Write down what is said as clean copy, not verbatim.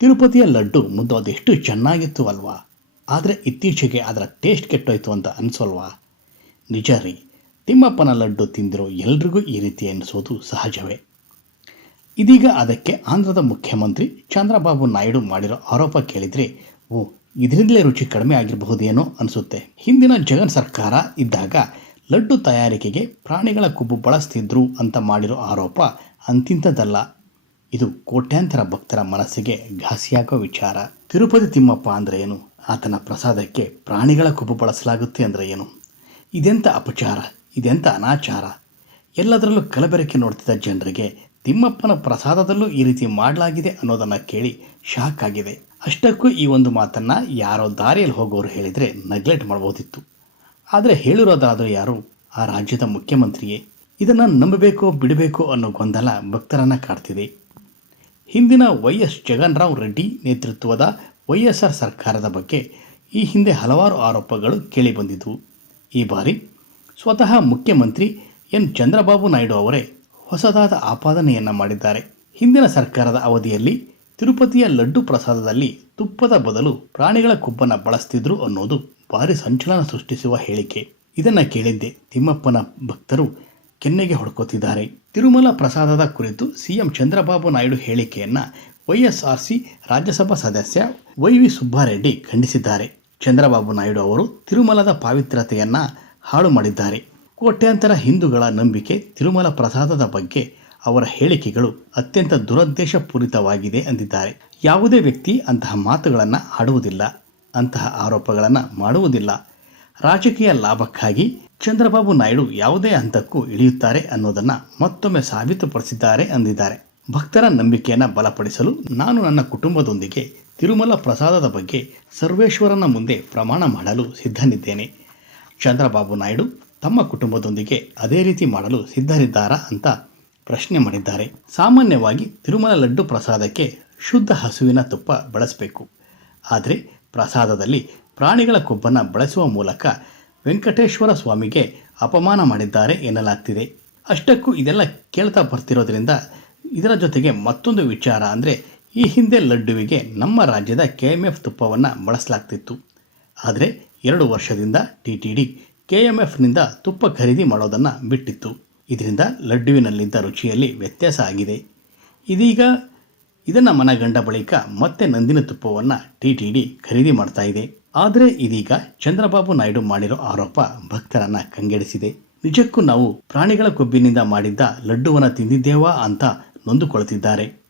ತಿರುಪತಿಯ ಲಡ್ಡು ಮುದ್ದು ಅದೆಷ್ಟು ಚೆನ್ನಾಗಿತ್ತು ಅಲ್ವಾ. ಆದರೆ ಇತ್ತೀಚೆಗೆ ಅದರ ಟೇಸ್ಟ್ ಕೆಟ್ಟೋಯ್ತು ಅಂತ ಅನಿಸೋಲ್ವಾ. ನಿಜ ರೀ, ತಿಮ್ಮಪ್ಪನ ಲಡ್ಡು ತಿಂದಿರೋ ಎಲ್ರಿಗೂ ಈ ರೀತಿ ಅನಿಸೋದು ಸಹಜವೇ. ಇದೀಗ ಅದಕ್ಕೆ ಆಂಧ್ರದ ಮುಖ್ಯಮಂತ್ರಿ ಚಂದ್ರಬಾಬು ನಾಯ್ಡು ಮಾಡಿರೋ ಆರೋಪ ಕೇಳಿದರೆ ಓ, ಇದರಿಂದಲೇ ರುಚಿ ಕಡಿಮೆ ಆಗಿರಬಹುದೇನೋ ಅನಿಸುತ್ತೆ. ಹಿಂದಿನ ಜಗನ್ ಸರ್ಕಾರ ಇದ್ದಾಗ ಲಡ್ಡು ತಯಾರಿಕೆಗೆ ಪ್ರಾಣಿಗಳ ಕೊಬ್ಬು ಬಳಸ್ತಿದ್ರು ಅಂತ ಮಾಡಿರೋ ಆರೋಪ ಅಂತಿಂಥದ್ದಲ್ಲ. ಇದು ಕೋಟ್ಯಾಂತರ ಭಕ್ತರ ಮನಸ್ಸಿಗೆ ಘಾಸಿಯಾಗೋ ವಿಚಾರ. ತಿರುಪತಿ ತಿಮ್ಮಪ್ಪ ಅಂದರೆ ಏನು, ಆತನ ಪ್ರಸಾದಕ್ಕೆ ಪ್ರಾಣಿಗಳ ಕೊಬ್ಬು ಬಳಸಲಾಗುತ್ತೆ ಅಂದರೆ ಏನು? ಇದೆಂಥ ಅಪಚಾರ, ಇದೆಂಥ ಅನಾಚಾರ. ಎಲ್ಲದರಲ್ಲೂ ಕಲಬೆರಕೆ ನೋಡ್ತಿದ್ದ ಜನರಿಗೆ ತಿಮ್ಮಪ್ಪನ ಪ್ರಸಾದದಲ್ಲೂ ಈ ರೀತಿ ಮಾಡಲಾಗಿದೆ ಅನ್ನೋದನ್ನು ಕೇಳಿ ಶಾಕ್ ಆಗಿದೆ. ಅಷ್ಟಕ್ಕೂ ಈ ಒಂದು ಮಾತನ್ನು ಯಾರೋ ದಾರಿಯಲ್ಲಿ ಹೋಗೋರು ಹೇಳಿದರೆ ನೆಗ್ಲೆಕ್ಟ್ ಮಾಡ್ಬೋದಿತ್ತು. ಆದರೆ ಹೇಳಿರೋದಾದರೂ ಯಾರು? ಆ ರಾಜ್ಯದ ಮುಖ್ಯಮಂತ್ರಿಯೇ. ಇದನ್ನು ನಂಬಬೇಕೋ ಬಿಡಬೇಕೋ ಅನ್ನೋ ಗೊಂದಲ ಭಕ್ತರನ್ನು ಕಾಡ್ತಿದೆ. ಹಿಂದಿನ ವೈಎಸ್ ಜಗನ್ರಾವ್ ರೆಡ್ಡಿ ನೇತೃತ್ವದ ವೈಎಸ್ಆರ್ ಸರ್ಕಾರದ ಬಗ್ಗೆ ಈ ಹಿಂದೆ ಹಲವಾರು ಆರೋಪಗಳು ಕೇಳಿಬಂದಿದ್ದವು. ಈ ಬಾರಿ ಸ್ವತಃ ಮುಖ್ಯಮಂತ್ರಿ ಎನ್ ಚಂದ್ರಬಾಬು ನಾಯ್ಡು ಅವರೇ ಹೊಸದಾದ ಆಪಾದನೆಯನ್ನು ಮಾಡಿದ್ದಾರೆ. ಹಿಂದಿನ ಸರ್ಕಾರದ ಅವಧಿಯಲ್ಲಿ ತಿರುಪತಿಯ ಲಡ್ಡು ಪ್ರಸಾದದಲ್ಲಿ ತುಪ್ಪದ ಬದಲು ಪ್ರಾಣಿಗಳ ಕೊಬ್ಬನ್ನು ಬಳಸ್ತಿದ್ರು ಅನ್ನೋದು ಭಾರಿ ಸಂಚಲನ ಸೃಷ್ಟಿಸುವ ಹೇಳಿಕೆ. ಇದನ್ನು ಕೇಳಿದ್ದೆ ತಿಮ್ಮಪ್ಪನ ಭಕ್ತರು ಕೆನ್ನೆಗೆ ಹೊಡ್ಕೋತಿದ್ದಾರೆ. ತಿರುಮಲ ಪ್ರಸಾದದ ಕುರಿತು ಸಿಎಂ ಚಂದ್ರಬಾಬು ನಾಯ್ಡು ಹೇಳಿಕೆಯನ್ನು ವೈಎಸ್ಆರ್ಸಿ ರಾಜ್ಯಸಭಾ ಸದಸ್ಯ ವೈ.ವಿ. ಸುಬ್ಬಾರೆಡ್ಡಿ ಖಂಡಿಸಿದ್ದಾರೆ. ಚಂದ್ರಬಾಬು ನಾಯ್ಡು ಅವರು ತಿರುಮಲದ ಪಾವಿತ್ರ್ಯತೆಯನ್ನು ಹಾಳು ಮಾಡಿದ್ದಾರೆ. ಕೋಟ್ಯಾಂತರ ಹಿಂದೂಗಳ ನಂಬಿಕೆ ತಿರುಮಲ ಪ್ರಸಾದದ ಬಗ್ಗೆ ಅವರ ಹೇಳಿಕೆಗಳು ಅತ್ಯಂತ ದುರುದ್ದೇಶಪೂರಿತವಾಗಿದೆ ಎಂದಿದ್ದಾರೆ. ಯಾವುದೇ ವ್ಯಕ್ತಿ ಅಂತಹ ಮಾತುಗಳನ್ನು ಆಡುವುದಿಲ್ಲ, ಅಂತಹ ಆರೋಪಗಳನ್ನು ಮಾಡುವುದಿಲ್ಲ. ರಾಜಕೀಯ ಲಾಭಕ್ಕಾಗಿ ಚಂದ್ರಬಾಬು ನಾಯ್ಡು ಯಾವುದೇ ಹಂತಕ್ಕೂ ಇಳಿಯುತ್ತಾರೆ ಅನ್ನೋದನ್ನು ಮತ್ತೊಮ್ಮೆ ಸಾಬೀತುಪಡಿಸಿದ್ದಾರೆ ಎಂದಿದ್ದಾರೆ. ಭಕ್ತರ ನಂಬಿಕೆಯನ್ನು ಬಲಪಡಿಸಲು ನಾನು ನನ್ನ ಕುಟುಂಬದೊಂದಿಗೆ ತಿರುಮಲ ಪ್ರಸಾದದ ಬಗ್ಗೆ ಸರ್ವೇಶ್ವರನ ಮುಂದೆ ಪ್ರಮಾಣ ಮಾಡಲು ಸಿದ್ಧನಿದ್ದೇನೆ. ಚಂದ್ರಬಾಬು ನಾಯ್ಡು ತಮ್ಮ ಕುಟುಂಬದೊಂದಿಗೆ ಅದೇ ರೀತಿ ಮಾಡಲು ಸಿದ್ಧರಿದ್ದಾರಾ ಅಂತ ಪ್ರಶ್ನೆ ಮಾಡಿದ್ದಾರೆ. ಸಾಮಾನ್ಯವಾಗಿ ತಿರುಮಲ ಲಡ್ಡು ಪ್ರಸಾದಕ್ಕೆ ಶುದ್ಧ ಹಸುವಿನ ತುಪ್ಪ ಬಳಸಬೇಕು. ಆದರೆ ಪ್ರಸಾದದಲ್ಲಿ ಪ್ರಾಣಿಗಳ ಕೊಬ್ಬನ್ನು ಬಳಸುವ ಮೂಲಕ ವೆಂಕಟೇಶ್ವರ ಸ್ವಾಮಿಗೆ ಅಪಮಾನ ಮಾಡಿದ್ದಾರೆ ಎನ್ನಲಾಗ್ತಿದೆ. ಅಷ್ಟಕ್ಕೂ ಇದೆಲ್ಲ ಕೇಳ್ತಾ ಬರ್ತಿರೋದ್ರಿಂದ ಇದರ ಜೊತೆಗೆ ಮತ್ತೊಂದು ವಿಚಾರ ಅಂದರೆ ಈ ಹಿಂದೆ ಲಡ್ಡುವಿಗೆ ನಮ್ಮ ರಾಜ್ಯದ KMF ತುಪ್ಪವನ್ನು ಬಳಸಲಾಗ್ತಿತ್ತು. ಆದರೆ 2 ವರ್ಷದಿಂದ TTD KMFನಿಂದ ತುಪ್ಪ ಖರೀದಿ ಮಾಡೋದನ್ನು ಬಿಟ್ಟಿತ್ತು. ಇದರಿಂದ ಲಡ್ಡುವಿನಲ್ಲಿದ್ದ ರುಚಿಯಲ್ಲಿ ವ್ಯತ್ಯಾಸ ಆಗಿದೆ. ಇದೀಗ ಇದನ್ನು ಮನಗಂಡ ಬಳಿಕ ಮತ್ತೆ ನಂದಿನ ತುಪ್ಪವನ್ನು TTD ಖರೀದಿ ಮಾಡ್ತಾ ಇದೆ. ಆದರೆ ಇದೀಗ ಚಂದ್ರಬಾಬು ನಾಯ್ಡು ಮಾಡಿರೋ ಆರೋಪ ಭಕ್ತರನ್ನು ಕಂಗೆಡಿಸಿದೆ. ನಿಜಕ್ಕೂ ನಾವು ಪ್ರಾಣಿಗಳ ಕೊಬ್ಬಿನಿಂದ ಮಾಡಿದ್ದ ಲಡ್ಡುವನ್ನು ತಿಂದಿದ್ದೇವಾ ಅಂತ ನೊಂದುಕೊಳ್ತಿದ್ದಾರೆ.